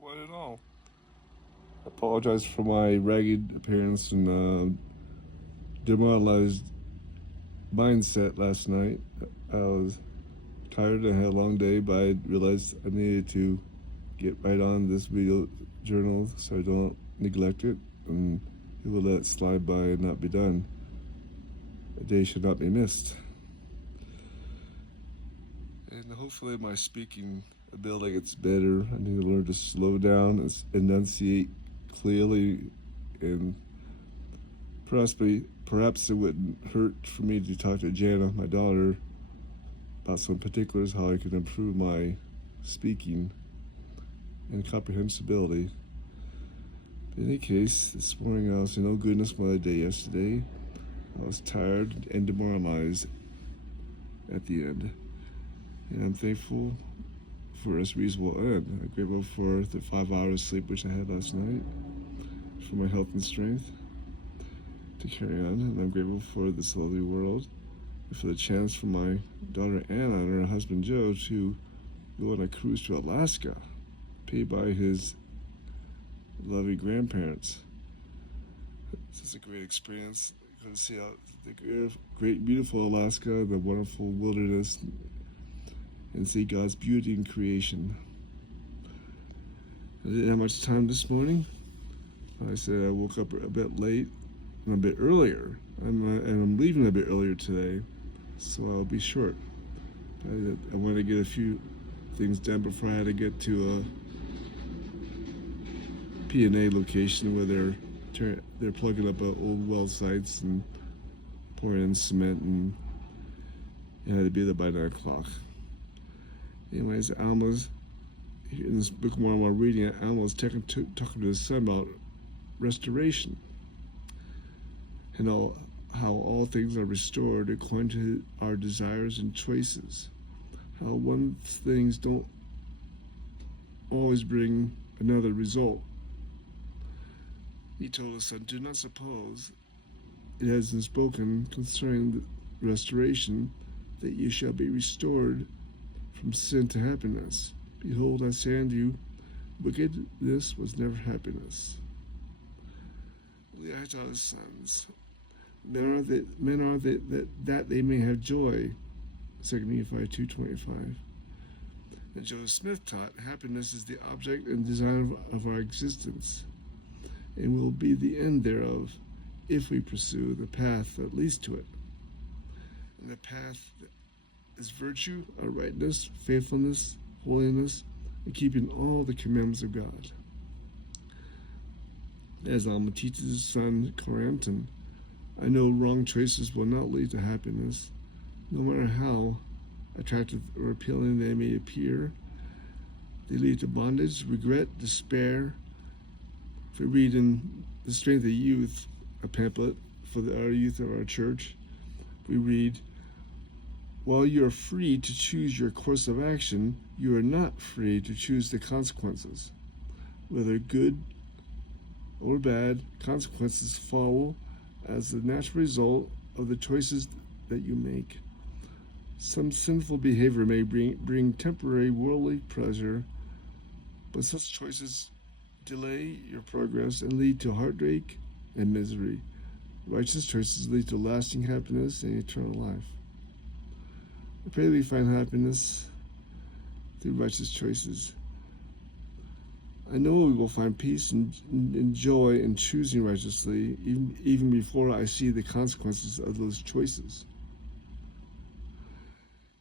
what at all. I apologize for my ragged appearance and demoralized mindset last night. I was tired and had a long day, but I realized I needed to get right on this video journal so I don't neglect it and it will let it slide by and not be done. A day should not be missed. And hopefully my speaking ability gets better. I need to learn to slow down and enunciate clearly, and perhaps it wouldn't hurt for me to talk to Jana, my daughter, about some particulars, how I can improve my speaking and comprehensibility. In any case, this morning I was in no goodness my day yesterday. I was tired and demoralized at the end. And I'm thankful for this reasonable end. I'm grateful for the 5 hours sleep which I had last night, for my health and strength to carry on. And I'm grateful for this lovely world, and for the chance for my daughter Anna and her husband Joe to go on a cruise to Alaska, paid by his lovely grandparents. It's a great experience. Go to see out the great, beautiful Alaska, the wonderful wilderness, and see God's beauty in creation. I didn't have much time this morning. I said I woke up a bit late and a bit earlier, and I'm leaving a bit earlier today, so I'll be short. I wanted to get a few things done before I had to get to a P&A location where they're plugging up old well sites and pouring in cement, and I had to be there by 9 o'clock. Anyways, Alma's, in this book more I'm reading it, Alma's talking to his son about restoration and how all things are restored according to our desires and choices. How one things don't always bring another result. He told his son, do not suppose it has been spoken concerning the restoration that you shall be restored from sin to happiness. Behold, I say unto you, wickedness was never happiness. Leah taught his sons, men are that they may have joy. 2 Nephi 2:25. And Joseph Smith taught, happiness is the object and design of our existence, and will be the end thereof if we pursue the path that leads to it. And the path is virtue, uprightness, faithfulness, holiness, and keeping all the commandments of God. As Alma teaches his son Corampton, I know wrong choices will not lead to happiness, no matter how attractive or appealing they may appear. They lead to bondage, regret, despair. If we read in The Strength of Youth, a pamphlet for our youth of our church, we read, while you are free to choose your course of action, you are not free to choose the consequences. Whether good or bad, consequences follow as the natural result of the choices that you make. Some sinful behavior may bring temporary worldly pleasure, but such choices delay your progress and lead to heartache and misery. Righteous choices lead to lasting happiness and eternal life. I pray that we find happiness through righteous choices. I know we will find peace and joy in choosing righteously, even before I see the consequences of those choices.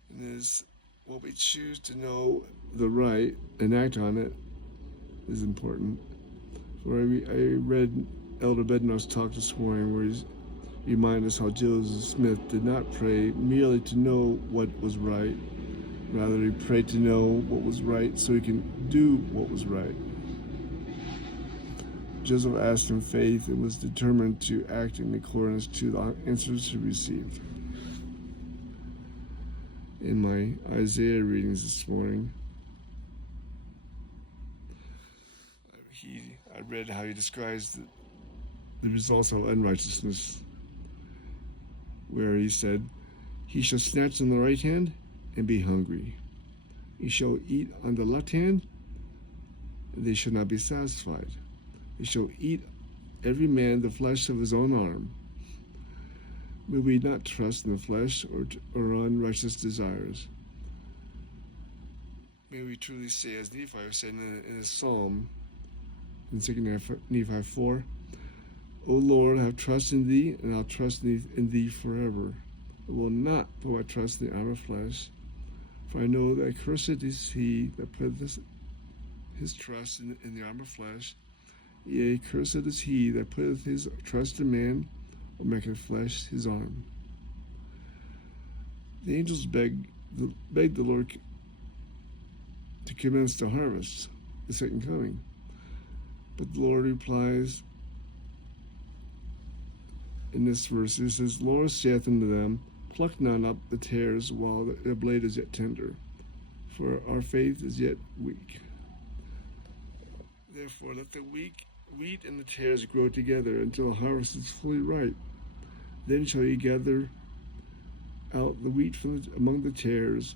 And it is what we choose to know the right and act on it is important. For I read Elder Bednar's talk this morning where he's reminded us how Joseph Smith did not pray merely to know what was right. Rather, he prayed to know what was right so he can do what was right. Joseph asked in faith and was determined to act in accordance to the answers he received. In my Isaiah readings this morning, I read how he describes the results of unrighteousness, where he said, he shall snatch on the right hand and be hungry. He shall eat on the left hand and they shall not be satisfied. They shall eat every man the flesh of his own arm. May we not trust in the flesh or unrighteous desires. May we truly say, as Nephi said in his psalm, in 2 Nephi 4, O Lord, I have trust in thee, and I'll trust in thee forever. I will not put my trust in the arm of flesh, for I know that cursed is he that putteth his trust in the arm of flesh. Yea, cursed is he that putteth his trust in man, or maketh flesh his arm. The angels begged the Lord to commence the harvest, the second coming. But the Lord replies in this verse, it says, The Lord saith unto them, Pluck not up the tares while the blade is yet tender, for our faith is yet weak. Therefore let the wheat and the tares grow together until the harvest is fully ripe. Then shall ye gather out the wheat from among the tares,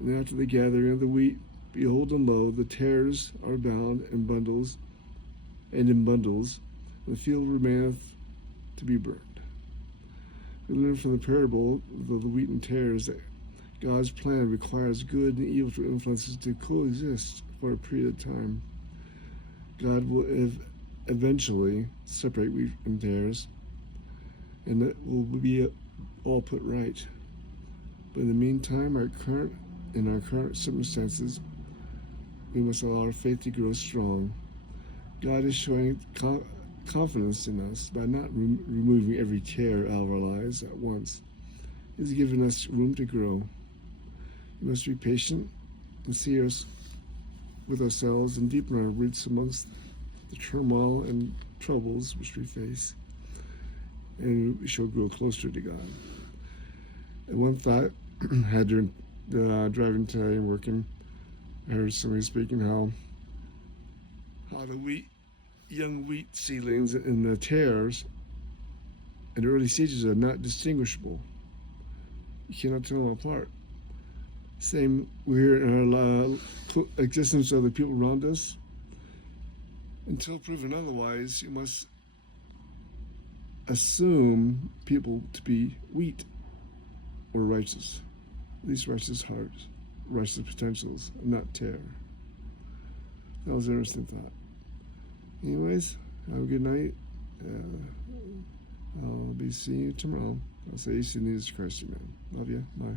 and after the gathering of the wheat, behold, and lo, the tares are bound in bundles, and the field remaineth to be burned. We learn from the parable of the wheat and tares that God's plan requires good and evil influences to coexist for a period of time. God will eventually separate wheat and tares, and that will be all put right. But in the meantime, in our current circumstances, we must allow our faith to grow strong. God is showing confidence in us by not removing every tear out of our lives at once. He's given us room to grow. We must be patient and see us with ourselves and deepen our roots amongst the turmoil and troubles which we face, and we shall grow closer to God. And one thought I had during driving today and working, I heard somebody speaking how the young wheat seedlings and the tares in the early stages are not distinguishable. You cannot tell them apart. Same, we're in our existence of the people around us. Until proven otherwise, you must assume people to be wheat or righteous, at least righteous hearts, righteous potentials, and not terror. That was an interesting thought. Anyways, have a good night. I'll be seeing you tomorrow. I'll say, you see Jesus Christ, amen. Love you. Bye.